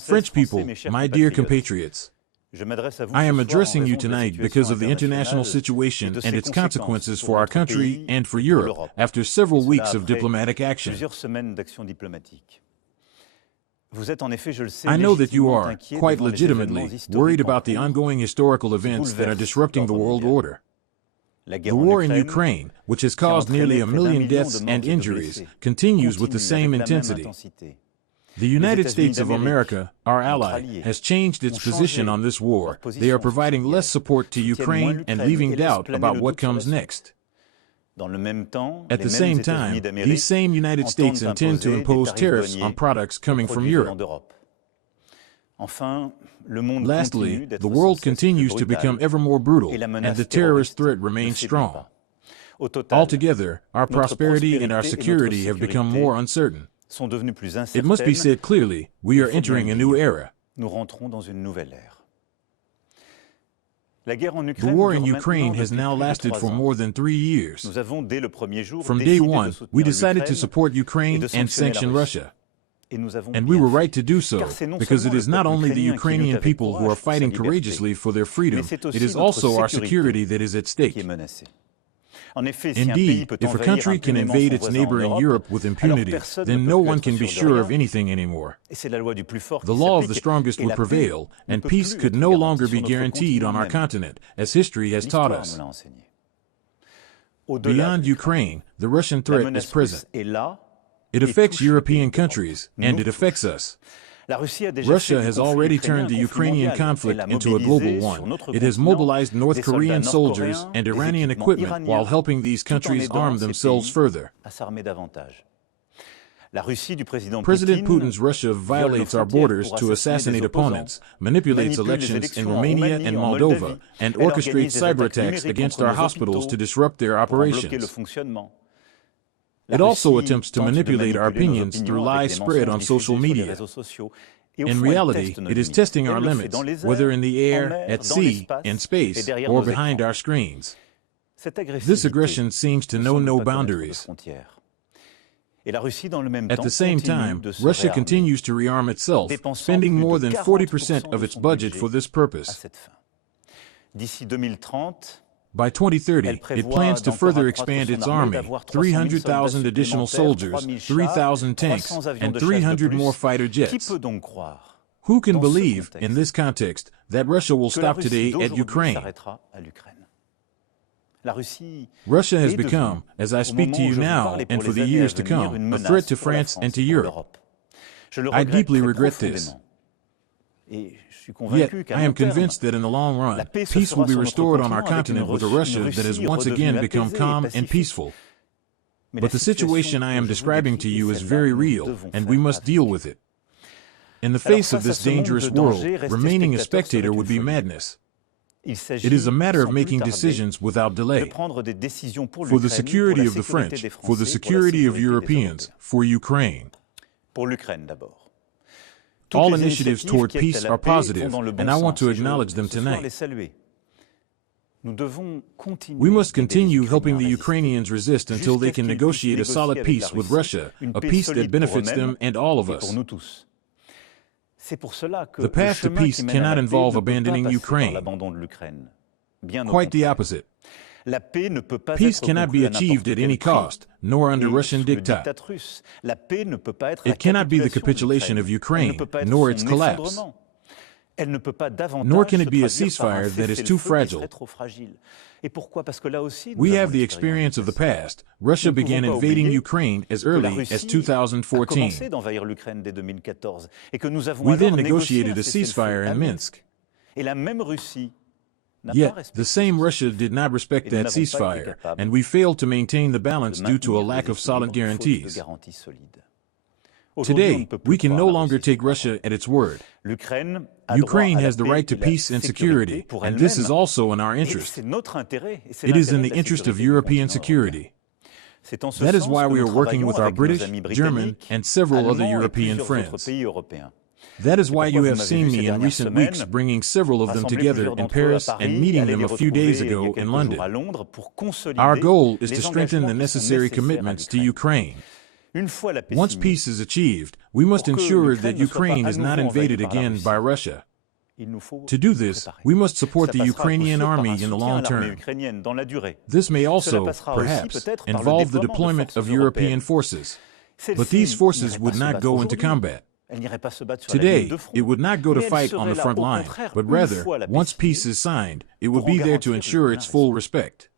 French people, my dear compatriots, I am addressing you tonight because of the international situation and its consequences for our country and for Europe after several weeks of diplomatic action. I know that you are, quite legitimately, worried about the ongoing historical events that are disrupting the world order. The war in Ukraine, which has caused nearly 1 million deaths and injuries, continues with the same intensity. The United States of America, our ally, has changed its position on this war. They are providing less support to Ukraine and leaving doubt about what comes next. At the same time, these same United States intend to impose tariffs on products coming from Europe. Lastly, the world continues to become ever more brutal, and the terrorist threat remains strong. Altogether, our prosperity and our security have become more uncertain. It must be said clearly, we are entering a new era. The war in Ukraine has now lasted for more than 3 years. From day one, we decided to support Ukraine and sanction Russia. And we were right to do so, because it is not only the Ukrainian people who are fighting courageously for their freedom, it is also our security that is at stake. Indeed, if a country can invade its neighbor in Europe with impunity, then no one can be sure of anything anymore. The law of the strongest would prevail, and peace could no longer be guaranteed on our continent, as history has taught us. Beyond Ukraine, the Russian threat is present. It affects European countries, and it affects us. Russia has already turned the Ukrainian conflict into a global one. It has mobilized North Korean soldiers and Iranian equipment while helping these countries arm themselves further. President Putin's Russia violates our borders to assassinate opponents, manipulates elections in Romania and Moldova, and orchestrates cyberattacks against our hospitals to disrupt their operations. It also attempts to manipulate our opinions through lies spread on social media. In reality, it is testing our limits, whether in the air, at sea, in space, or behind our screens. This aggression seems to know no boundaries. At the same time, Russia continues to rearm itself, spending more than 40% of its budget for this purpose. By 2030, it plans to further expand its army, 300,000 additional soldiers, 3,000 tanks, and 300 more fighter jets. Who can believe, in this context, that Russia will stop today at Ukraine? Russia has become, as I speak to you now and for the years to come, a threat to France and to Europe. I deeply regret this. Yet, I am convinced that in the long run, peace will be restored on our continent with a Russia that has once again become calm and peaceful. But the situation I am describing to you is very real, and we must deal with it. In the face of this dangerous world, remaining a spectator would be madness. It is a matter of making decisions without delay. For the security of the French, for the security of Europeans, for Ukraine. All initiatives toward peace are positive, and I want to acknowledge them tonight. We must continue helping the Ukrainians resist until they can negotiate a solid peace with Russia, a peace that benefits them and all of us. The path to peace cannot involve abandoning Ukraine. Quite the opposite. Peace cannot be achieved at any cost, nor under Russian diktat. It cannot be the capitulation of Ukraine, nor its collapse. Nor can it be a ceasefire that is too fragile. We have the experience of the past. Russia began invading Ukraine as early as 2014. We then negotiated a ceasefire in Minsk. Yet, the same Russia did not respect that ceasefire, and we failed to maintain the balance due to a lack of solid guarantees. Today, we can no longer take Russia at its word. Ukraine has the right to peace and security, and this is also in our interest. It is in the interest of European security. That is why we are working with our British, German, and several other European friends. That is why you have seen me in recent weeks bringing several of them together in Paris and meeting them a few days ago in London. Our goal is to strengthen the necessary commitments to Ukraine. Once peace is achieved, we must ensure that Ukraine is not invaded again by Russia. To do this, we must support the Ukrainian army in the long term. This may also, perhaps, involve the deployment of European forces. But these forces would not go into combat. Today, it would not go to fight on the front line, but rather, once peace is signed, it would be there to ensure its full respect.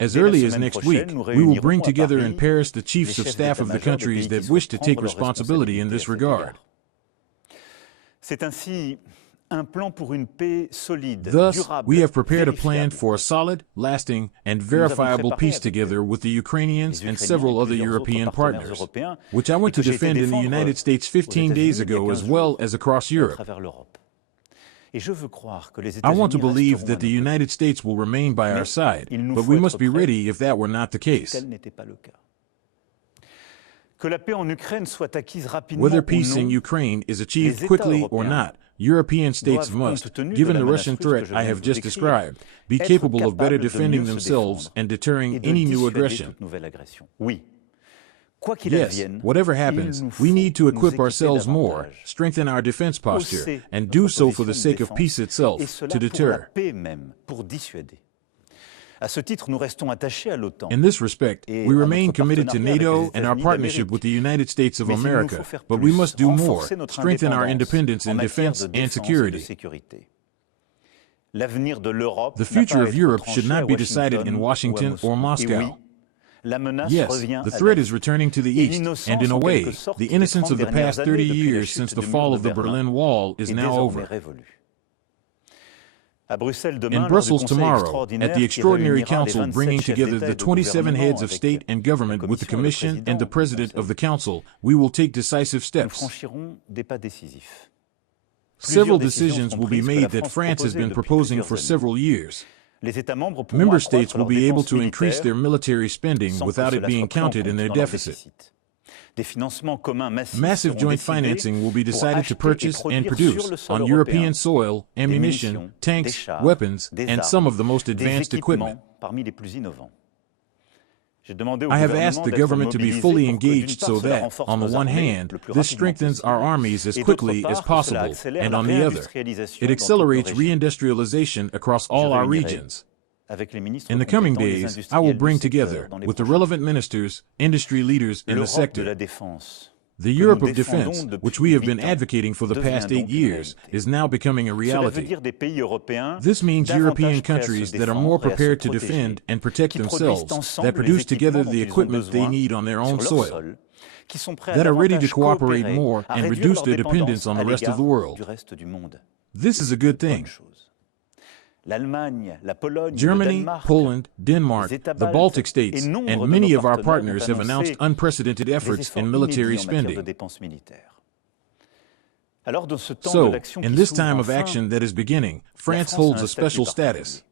As early as next week, we will bring together in Paris the chiefs of staff of the countries that wish to take responsibility in this regard. Thus, we have prepared a plan for a solid, lasting, and verifiable peace together with the Ukrainians and several other European partners, which I went to defend in the United States 15 days ago as well as across Europe. I want to believe that the United States will remain by our side, but we must be ready if that were not the case. Whether peace in Ukraine is achieved quickly or not, European states must, given the Russian threat I have just described, be capable of better defending themselves and deterring any new aggression. Yes, whatever happens, we need to equip ourselves more, strengthen our defense posture, and do so for the sake of peace itself, to deter. In this respect, we remain committed to NATO and our partnership with the United States of America, but we must do more, strengthen our independence in defense and security. The future of Europe should not be decided in Washington or Moscow. Yes, the threat is returning to the East, and in a way, the innocence of the past 30 years since the fall of the Berlin Wall is now over. In Brussels tomorrow, at the Extraordinary Council bringing together the 27 heads of state and government with the Commission and the President of the Council, we will take decisive steps. Several decisions will be made that France has been proposing for several years. Member states will be able to increase their military spending without it being counted in their deficit. Massive joint financing will be decided to purchase and produce, on European soil, ammunition, tanks, weapons, and some of the most advanced equipment. I have asked the government to be fully engaged so that, on the one hand, this strengthens our armies as quickly as possible, and on the other, it accelerates reindustrialization across all our regions. In the coming days, I will bring together, with the relevant ministers, industry leaders in the sector. The Europe of defense, which we have been advocating for the past 8 years, is now becoming a reality. This means European countries that are more prepared to defend and protect themselves, that produce together the equipment they need on their own soil, that are ready to cooperate more and reduce their dependence on the rest of the world. This is a good thing. Germany, Poland, Denmark, the Baltic states, and many of our partners have announced unprecedented efforts in military spending. So, in this time of action that is beginning, France holds a special status.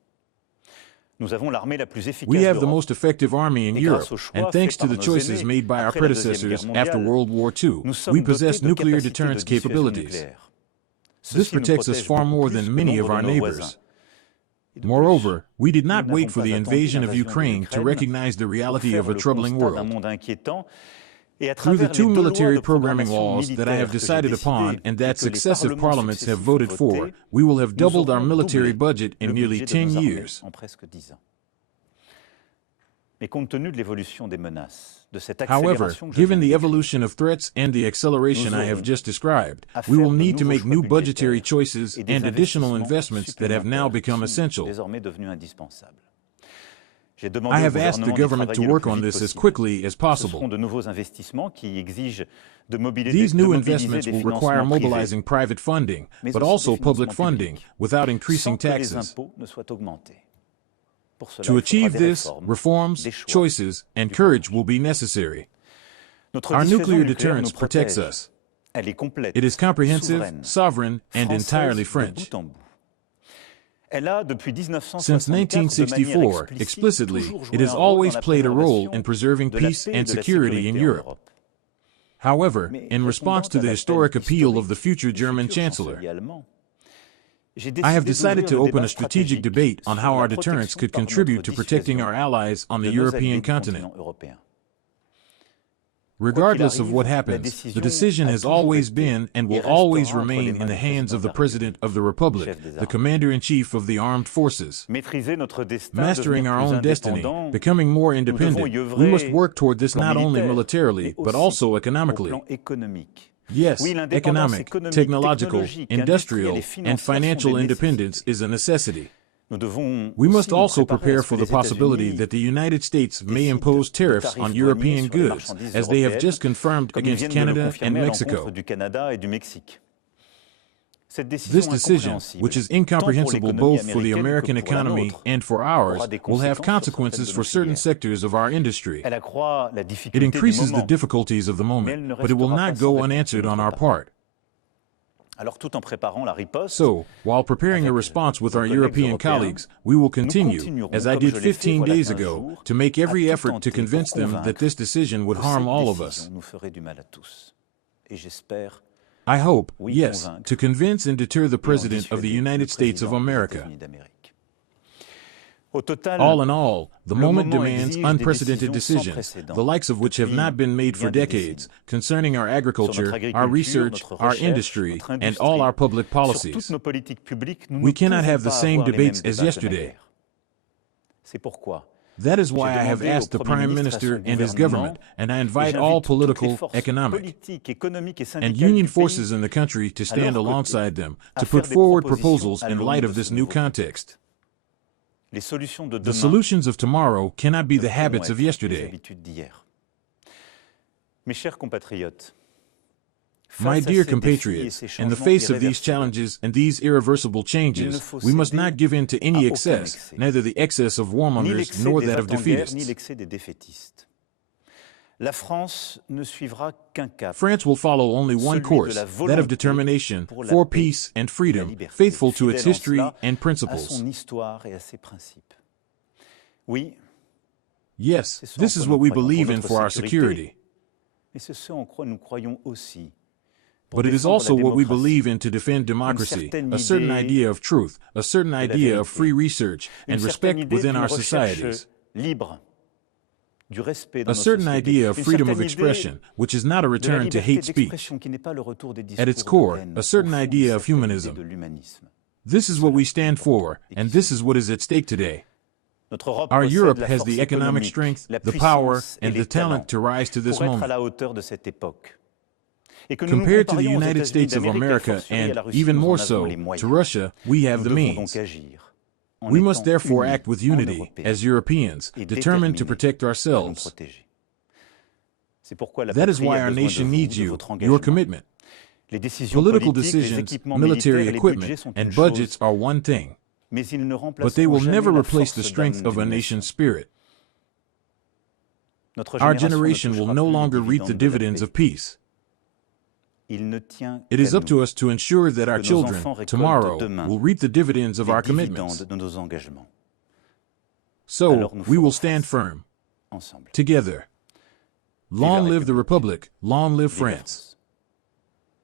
We have the most effective army in Europe, and thanks to the choices made by our predecessors after World War II, we possess nuclear deterrence capabilities. This protects us far more than many of our neighbors. Moreover, we did not wait for the invasion of Ukraine to recognize the reality of a troubling world. Through the 2 military programming laws that I have decided upon and that successive parliaments have voted for, we will have doubled our military budget in nearly 10 years. However, given the evolution of threats and the acceleration I have just described, we will need to make new budgetary choices and additional investments that have now become essential. I have asked the government to work on this as quickly as possible. These new investments will require mobilizing private funding, but also public funding, without increasing taxes. To achieve this, reforms, choices, and courage will be necessary. Our nuclear deterrence protects us. It is comprehensive, sovereign, and entirely French. Since 1964, explicitly, it has always played a role in preserving peace and security in Europe. However, in response to the historic appeal of the future German Chancellor, I have decided to open a strategic debate on how our deterrence could contribute to protecting our allies on the European continent. Regardless of what happens, the decision has always been and will always remain in the hands of the President of the Republic, the Commander-in-Chief of the Armed Forces. Mastering our own destiny, becoming more independent, we must work toward this not only militarily, but also economically. Yes, economic, technological, industrial, and financial independence is a necessity. We must also prepare for the possibility that the United States may impose tariffs on European goods, as they have just confirmed against Canada and Mexico. This decision, which is incomprehensible both for the American economy and for ours, will have consequences for certain sectors of our industry. It increases the difficulties of the moment, but it will not go unanswered on our part. So, while preparing a response with our European colleagues, we will continue, as I did 15 days ago, to make every effort to convince them that this decision would harm all of us. I hope, yes, to convince and deter the President of the United States of America. All in all, the moment demands unprecedented decisions, the likes of which have not been made for decades, concerning our agriculture, our research, our industry, and all our public policies. We cannot have the same debates as yesterday. That is why I have asked the Prime Minister and his government, and I invite all political, economic, and union forces in the country to stand alongside them, to put forward proposals in light of this new context. The solutions of tomorrow cannot be the habits of yesterday. My dear compatriots, in the face of these challenges and these irreversible changes, we must not give in to any excess, neither the excess of warmongers nor that of defeatists. France will follow only one course, that of determination, for peace and freedom, faithful to its history and principles. Yes, this is what we believe in for our security. But it is also what we believe in to defend democracy, a certain idea of truth, a certain idea of free research, and respect within our societies. A certain idea of freedom of expression, which is not a return to hate speech. At its core, a certain idea of humanism. This is what we stand for, and this is what is at stake today. Our Europe has the economic strength, the power, and the talent to rise to this moment. Compared to the United States of America and, even more so, to Russia, we have the means. We must therefore act with unity, as Europeans, determined to protect ourselves. That is why our nation needs you, your commitment. Political decisions, military equipment, and budgets are one thing, but they will never replace the strength of a nation's spirit. Our generation will no longer reap the dividends of peace. It is up to us to ensure that our children, tomorrow, will reap the dividends of our commitments. So, we will stand firm, together. Long live the Republic, long live France.